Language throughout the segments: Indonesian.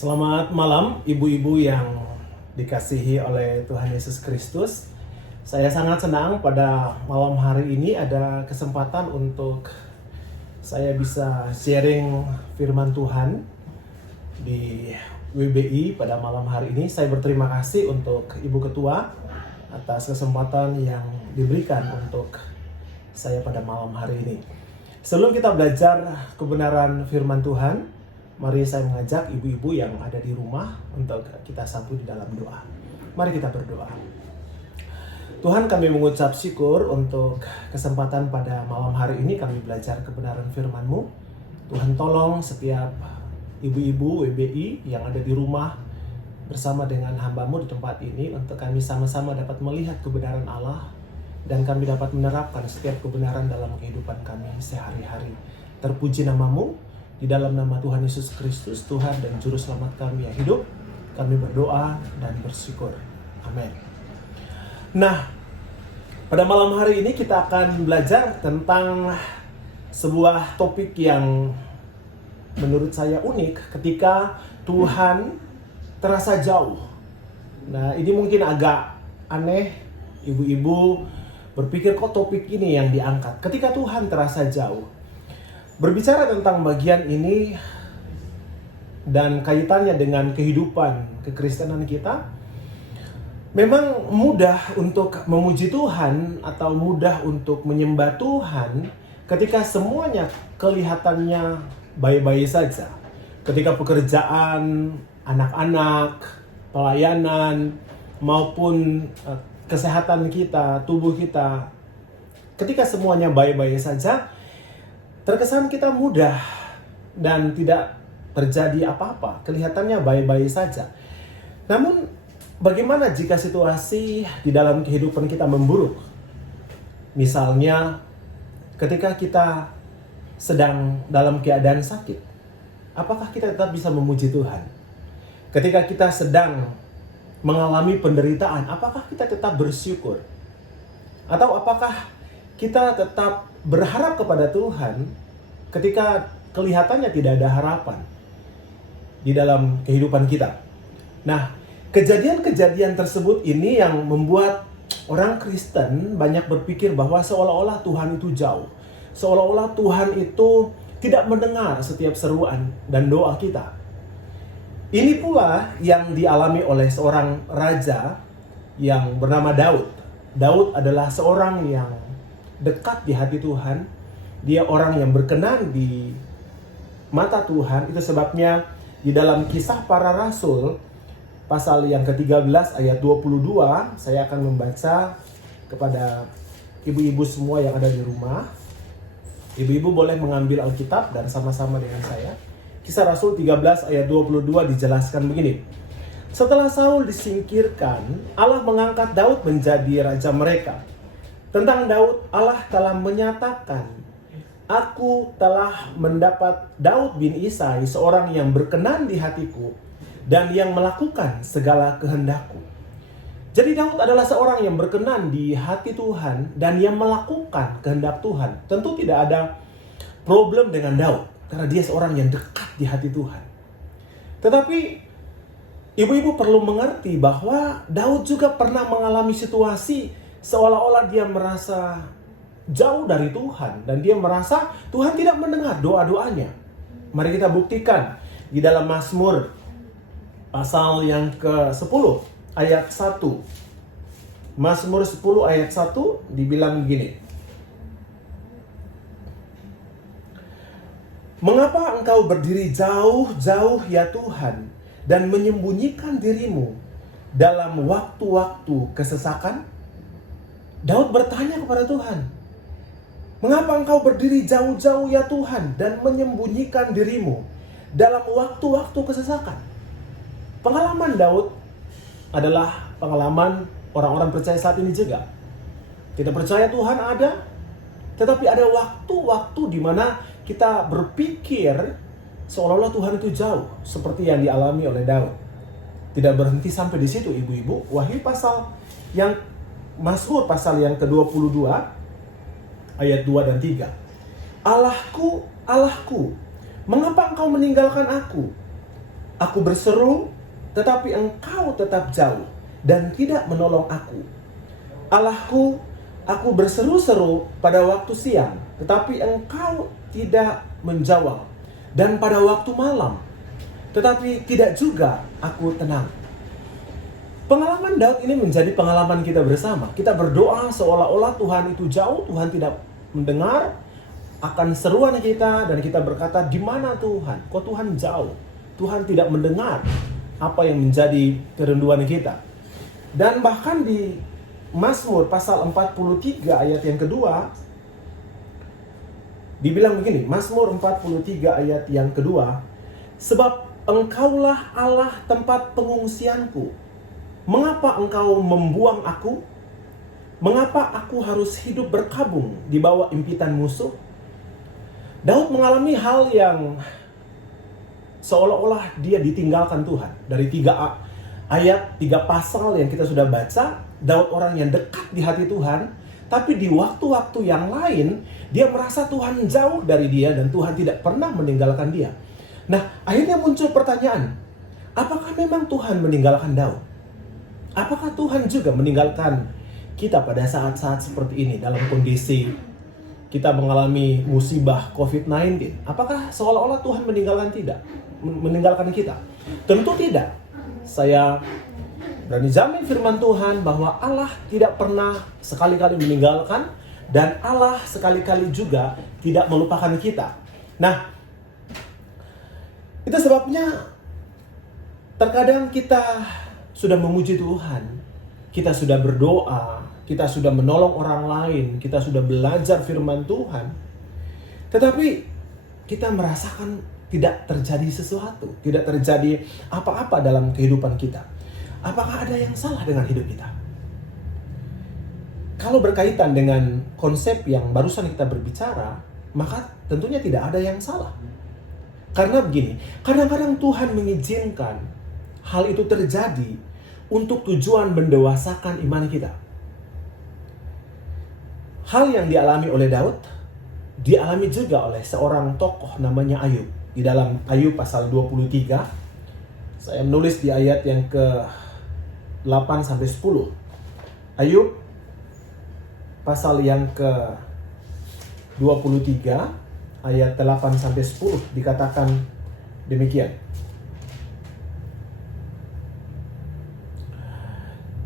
Selamat malam ibu-ibu yang dikasihi oleh Tuhan Yesus Kristus. Saya sangat senang pada malam hari ini ada kesempatan untuk saya bisa sharing firman Tuhan di WBI pada malam hari ini. Saya berterima kasih untuk Ibu Ketua atas kesempatan yang diberikan untuk saya pada malam hari ini. Sebelum kita belajar kebenaran firman Tuhan, mari saya mengajak ibu-ibu yang ada di rumah untuk kita satu di dalam doa. Mari kita berdoa. Tuhan, kami mengucap syukur untuk kesempatan pada malam hari ini kami belajar kebenaran firman-Mu. Tuhan, tolong setiap ibu-ibu WBI yang ada di rumah bersama dengan hamba-Mu di tempat ini untuk kami sama-sama dapat melihat kebenaran Allah dan kami dapat menerapkan setiap kebenaran dalam kehidupan kami sehari-hari. Terpuji nama-Mu. Di dalam nama Tuhan Yesus Kristus, Tuhan dan Juru Selamat kami yang hidup, kami berdoa dan bersyukur. Amin. Nah, pada malam hari ini kita akan belajar tentang sebuah topik yang menurut saya unik ketika Tuhan terasa jauh. Nah, ini mungkin agak aneh, ibu-ibu berpikir kok topik ini yang diangkat. Ketika Tuhan terasa jauh. Berbicara tentang bagian ini dan kaitannya dengan kehidupan kekristenan kita, memang mudah untuk memuji Tuhan atau mudah untuk menyembah Tuhan ketika semuanya kelihatannya baik-baik saja. Ketika pekerjaan, anak-anak, pelayanan, maupun kesehatan kita, tubuh kita, ketika semuanya baik-baik saja, terkesan kita mudah dan tidak terjadi apa-apa. Kelihatannya baik-baik saja. Namun, bagaimana jika situasi di dalam kehidupan kita memburuk? Misalnya, ketika kita sedang dalam keadaan sakit, apakah kita tetap bisa memuji Tuhan? Ketika kita sedang mengalami penderitaan, apakah kita tetap bersyukur? Atau apakah kita tetap berharap kepada Tuhan ketika kelihatannya tidak ada harapan di dalam kehidupan kita. Nah, kejadian-kejadian tersebut ini yang membuat orang Kristen banyak berpikir bahwa seolah-olah Tuhan itu jauh. Seolah-olah Tuhan itu tidak mendengar setiap seruan dan doa kita. Ini pula yang dialami oleh seorang raja yang bernama Daud. Daud adalah seorang yang dekat di hati Tuhan. Dia orang yang berkenan di mata Tuhan. Itu sebabnya di dalam Kisah Para Rasul pasal yang ke-13 ayat 22, saya akan membaca kepada ibu-ibu semua yang ada di rumah. Ibu-ibu boleh mengambil Alkitab dan sama-sama dengan saya. Kisah Rasul 13 ayat 22 dijelaskan begini. Setelah Saul disingkirkan, Allah mengangkat Daud menjadi raja mereka. Tentang Daud, Allah telah menyatakan, Aku telah mendapat Daud bin Isai, seorang yang berkenan di hatiku, dan yang melakukan segala kehendakku. Jadi Daud adalah seorang yang berkenan di hati Tuhan, dan yang melakukan kehendak Tuhan. Tentu tidak ada problem dengan Daud, karena dia seorang yang dekat di hati Tuhan. Tetapi, ibu-ibu perlu mengerti bahwa Daud juga pernah mengalami situasi seolah-olah dia merasa jauh dari Tuhan dan dia merasa Tuhan tidak mendengar doa-doanya. Mari kita buktikan di dalam Mazmur pasal yang ke-10 ayat 1. Mazmur 10 ayat 1 dibilang begini. Mengapa engkau berdiri jauh-jauh ya Tuhan dan menyembunyikan dirimu dalam waktu-waktu kesesakan? Daud bertanya kepada Tuhan, mengapa engkau berdiri jauh-jauh ya Tuhan dan menyembunyikan dirimu dalam waktu-waktu kesesakan? Pengalaman Daud adalah pengalaman orang-orang percaya saat ini juga. Tidak percaya Tuhan ada, tetapi ada waktu-waktu di mana kita berpikir seolah-olah Tuhan itu jauh, seperti yang dialami oleh Daud. Tidak berhenti sampai di situ, ibu-ibu. Wahyu pasal yang Mazmur pasal yang ke-22 ayat 2 dan 3. Allahku, Allahku, mengapa engkau meninggalkan aku? Aku berseru, tetapi engkau tetap jauh dan tidak menolong aku. Allahku, aku berseru-seru pada waktu siang, tetapi engkau tidak menjawab. Dan pada waktu malam, tetapi tidak juga aku tenang. Pengalaman Daud ini menjadi pengalaman kita bersama. Kita berdoa seolah-olah Tuhan itu jauh, Tuhan tidak mendengar akan seruan kita, dan kita berkata, di mana Tuhan? Kok Tuhan jauh? Tuhan tidak mendengar apa yang menjadi kerinduan kita. Dan bahkan di Mazmur pasal 43 ayat yang kedua, dibilang begini, Mazmur 43 ayat yang kedua, sebab engkaulah Allah tempat pengungsianku. Mengapa engkau membuang aku? Mengapa aku harus hidup berkabung di bawah impitan musuh? Daud mengalami hal yang seolah-olah dia ditinggalkan Tuhan. Dari 3 pasal yang kita sudah baca, Daud orang yang dekat di hati Tuhan, tapi di waktu-waktu yang lain, dia merasa Tuhan jauh dari dia dan Tuhan tidak pernah meninggalkan dia. Nah, akhirnya muncul pertanyaan, apakah memang Tuhan meninggalkan Daud? Apakah Tuhan juga meninggalkan kita pada saat-saat seperti ini, dalam kondisi kita mengalami musibah COVID-19? Apakah seolah-olah Tuhan meninggalkan kita? Tentu tidak. Saya berani jamin firman Tuhan bahwa Allah tidak pernah sekali-kali meninggalkan, dan Allah sekali-kali juga tidak melupakan kita. Nah, itu sebabnya terkadang kita sudah memuji Tuhan, kita sudah berdoa, kita sudah menolong orang lain, kita sudah belajar firman Tuhan, tetapi kita merasakan tidak terjadi sesuatu, tidak terjadi apa-apa dalam kehidupan kita. Apakah ada yang salah dengan hidup kita? Kalau berkaitan dengan konsep yang barusan kita berbicara, maka tentunya tidak ada yang salah. Karena begini, kadang-kadang Tuhan mengizinkan hal itu terjadi untuk tujuan mendewasakan iman kita. Hal yang dialami oleh Daud, dialami juga oleh seorang tokoh namanya Ayub. Di dalam Ayub pasal 23, saya menulis di ayat yang ke-8-10. Ayub pasal yang ke-23 ayat 8-10 dikatakan demikian.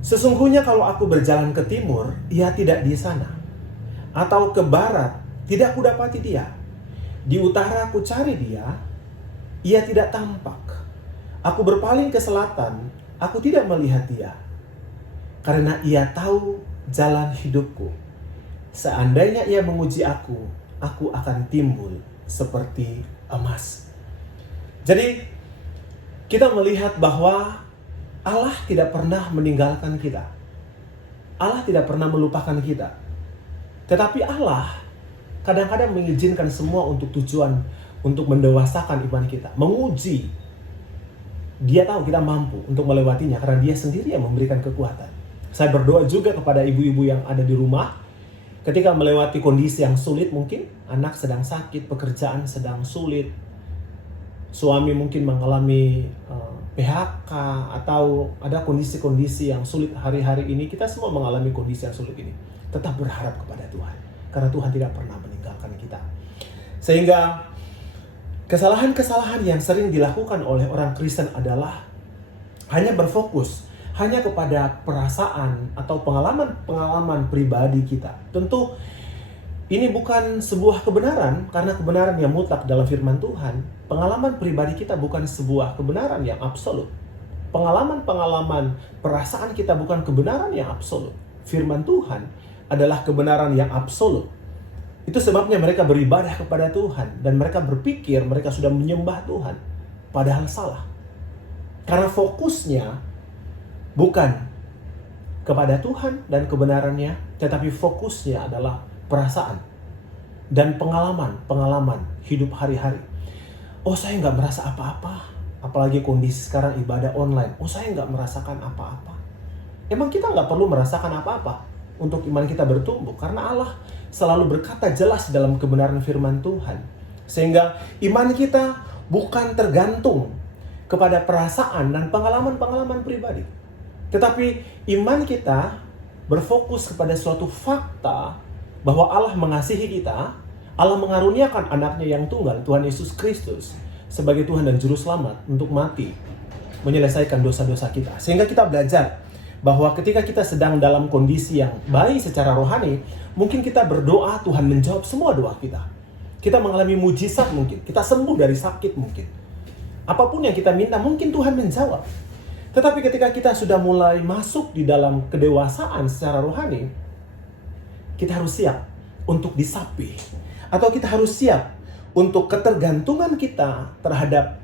Sesungguhnya kalau aku berjalan ke timur, ia tidak di sana. Atau ke barat, tidak kudapati dia. Di utara aku cari dia, ia tidak tampak. Aku berpaling ke selatan, aku tidak melihat dia. Karena ia tahu jalan hidupku. Seandainya ia menguji aku akan timbul seperti emas. Jadi, kita melihat bahwa Allah tidak pernah meninggalkan kita. Allah tidak pernah melupakan kita. Tetapi Allah kadang-kadang mengizinkan semua untuk tujuan untuk mendewasakan iman kita, menguji. Dia tahu kita mampu untuk melewatinya karena dia sendiri yang memberikan kekuatan. Saya berdoa juga kepada ibu-ibu yang ada di rumah, ketika melewati kondisi yang sulit, mungkin anak sedang sakit, pekerjaan sedang sulit, suami mungkin mengalami PHK, atau ada kondisi-kondisi yang sulit hari-hari ini. Kita semua mengalami kondisi yang sulit ini. Tetap berharap kepada Tuhan, karena Tuhan tidak pernah meninggalkan kita. Sehingga kesalahan-kesalahan yang sering dilakukan oleh orang Kristen adalah hanya berfokus hanya kepada perasaan atau pengalaman pribadi kita. Tentu ini bukan sebuah kebenaran, karena kebenaran yang mutlak dalam firman Tuhan. Pengalaman pribadi kita bukan sebuah kebenaran yang absolut. Pengalaman perasaan kita bukan kebenaran yang absolut. Firman Tuhan adalah kebenaran yang absolut. Itu sebabnya mereka beribadah kepada Tuhan dan mereka berpikir mereka sudah menyembah Tuhan, padahal salah. Karena fokusnya bukan kepada Tuhan dan kebenarannya, tetapi fokusnya adalah perasaan dan pengalaman hidup hari-hari. Oh, saya nggak merasa apa-apa, apalagi kondisi sekarang ibadah online. Oh, saya nggak merasakan apa-apa. Emang kita nggak perlu merasakan apa-apa untuk iman kita bertumbuh, karena Allah selalu berkata jelas dalam kebenaran firman Tuhan. Sehingga iman kita bukan tergantung kepada perasaan dan pengalaman-pengalaman pribadi. Tetapi iman kita berfokus kepada suatu fakta bahwa Allah mengasihi kita, Allah mengaruniakan anaknya yang tunggal, Tuhan Yesus Kristus, sebagai Tuhan dan Juru Selamat untuk mati, menyelesaikan dosa-dosa kita. Sehingga kita belajar bahwa ketika kita sedang dalam kondisi yang baik secara rohani, mungkin kita berdoa, Tuhan menjawab semua doa kita. Kita mengalami mujizat mungkin, kita sembuh dari sakit mungkin. Apapun yang kita minta, mungkin Tuhan menjawab. Tetapi ketika kita sudah mulai masuk di dalam kedewasaan secara rohani, kita harus siap untuk disapi. Atau kita harus siap untuk ketergantungan kita terhadap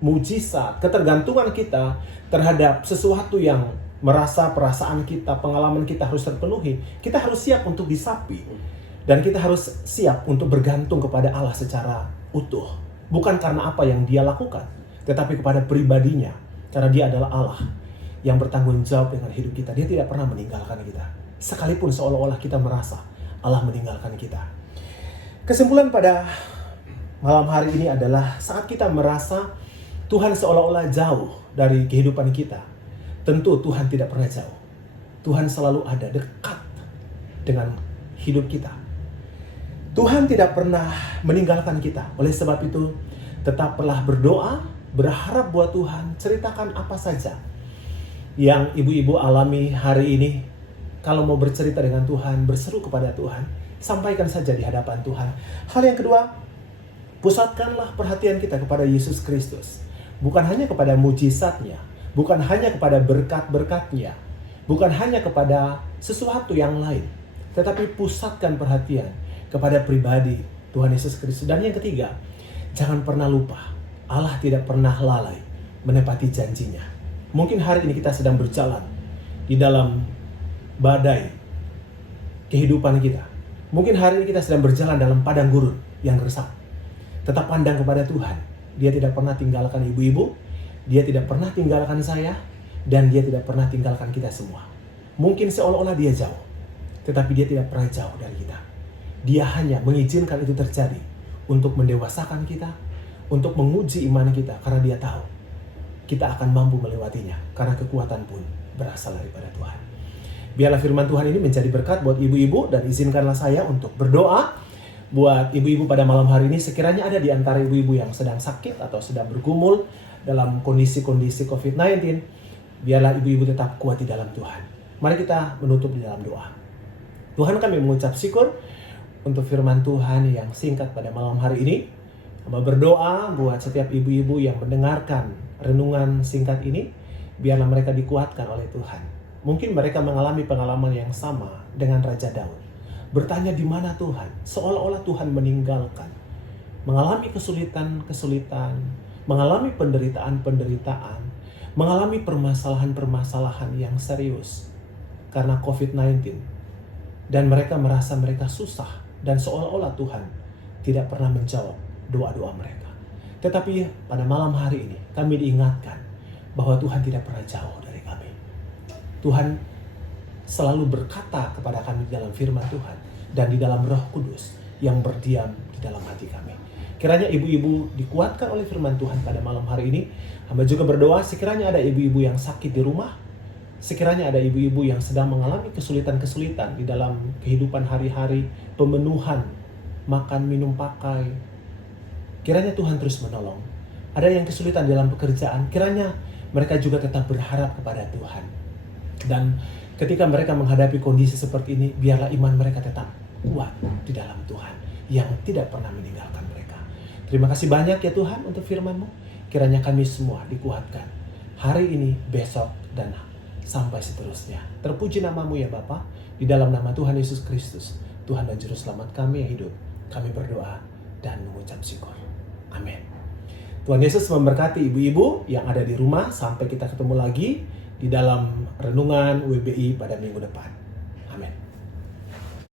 mujizat, ketergantungan kita terhadap sesuatu yang merasa perasaan kita, pengalaman kita harus terpenuhi. Kita harus siap untuk disapi. Dan kita harus siap untuk bergantung kepada Allah secara utuh. Bukan karena apa yang Dia lakukan, tetapi kepada pribadinya. Karena Dia adalah Allah yang bertanggung jawab dengan hidup kita. Dia tidak pernah meninggalkan kita. Sekalipun seolah-olah kita merasa Allah meninggalkan kita. Kesimpulan pada malam hari ini adalah saat kita merasa Tuhan seolah-olah jauh dari kehidupan kita. Tentu Tuhan tidak pernah jauh. Tuhan selalu ada dekat dengan hidup kita. Tuhan tidak pernah meninggalkan kita. Oleh sebab itu, tetaplah berdoa, berharap buat Tuhan, ceritakan apa saja yang ibu-ibu alami hari ini. Kalau mau bercerita dengan Tuhan, berseru kepada Tuhan, sampaikan saja di hadapan Tuhan. Hal yang kedua, pusatkanlah perhatian kita kepada Yesus Kristus. Bukan hanya kepada mujizatnya, bukan hanya kepada berkat-berkatnya, bukan hanya kepada sesuatu yang lain, tetapi pusatkan perhatian kepada pribadi Tuhan Yesus Kristus. Dan yang ketiga, jangan pernah lupa, Allah tidak pernah lalai menepati janjinya. Mungkin hari ini kita sedang berjalan di dalam badai kehidupan kita. Mungkin hari ini kita sedang berjalan dalam padang gurun yang gersang. Tetap pandang kepada Tuhan. Dia tidak pernah tinggalkan ibu-ibu, Dia tidak pernah tinggalkan saya, dan Dia tidak pernah tinggalkan kita semua. Mungkin seolah-olah Dia jauh, tetapi Dia tidak pernah jauh dari kita. Dia hanya mengizinkan itu terjadi untuk mendewasakan kita, untuk menguji iman kita, karena Dia tahu kita akan mampu melewatinya, karena kekuatan pun berasal daripada Tuhan. Biarlah firman Tuhan ini menjadi berkat buat ibu-ibu, dan izinkanlah saya untuk berdoa buat ibu-ibu pada malam hari ini. Sekiranya ada di antara ibu-ibu yang sedang sakit atau sedang bergumul dalam kondisi-kondisi COVID-19, biarlah ibu-ibu tetap kuat di dalam Tuhan. Mari kita menutup di dalam doa. Tuhan, kami mengucap syukur untuk firman Tuhan yang singkat pada malam hari ini. Hamba berdoa buat setiap ibu-ibu yang mendengarkan renungan singkat ini, biarlah mereka dikuatkan oleh Tuhan. Mungkin mereka mengalami pengalaman yang sama dengan Raja Daud. Bertanya di mana Tuhan, seolah-olah Tuhan meninggalkan. Mengalami kesulitan-kesulitan, mengalami penderitaan-penderitaan, mengalami permasalahan-permasalahan yang serius karena COVID-19. Dan mereka merasa mereka susah, dan seolah-olah Tuhan tidak pernah menjawab doa-doa mereka. Tetapi pada malam hari ini kami diingatkan bahwa Tuhan tidak pernah jauh dari kami. Tuhan selalu berkata kepada kami di dalam firman Tuhan dan di dalam Roh Kudus yang berdiam di dalam hati kami. Kiranya ibu-ibu dikuatkan oleh firman Tuhan pada malam hari ini. Hamba juga berdoa sekiranya ada ibu-ibu yang sakit di rumah, sekiranya ada ibu-ibu yang sedang mengalami kesulitan-kesulitan di dalam kehidupan hari-hari, pemenuhan, makan, minum, pakai. Kiranya Tuhan terus menolong. Ada yang kesulitan dalam pekerjaan, kiranya mereka juga tetap berharap kepada Tuhan. Dan ketika mereka menghadapi kondisi seperti ini, biarlah iman mereka tetap kuat di dalam Tuhan yang tidak pernah meninggalkan mereka. Terima kasih banyak ya Tuhan untuk firman-Mu. Kiranya kami semua dikuatkan hari ini, besok, dan sampai seterusnya. Terpuji nama-Mu ya Bapa. Di dalam nama Tuhan Yesus Kristus, Tuhan dan Juru Selamat kami yang hidup, kami berdoa dan mengucap syukur. Amin. Tuhan Yesus memberkati ibu-ibu yang ada di rumah. Sampai kita ketemu lagi di dalam renungan WBI pada minggu depan.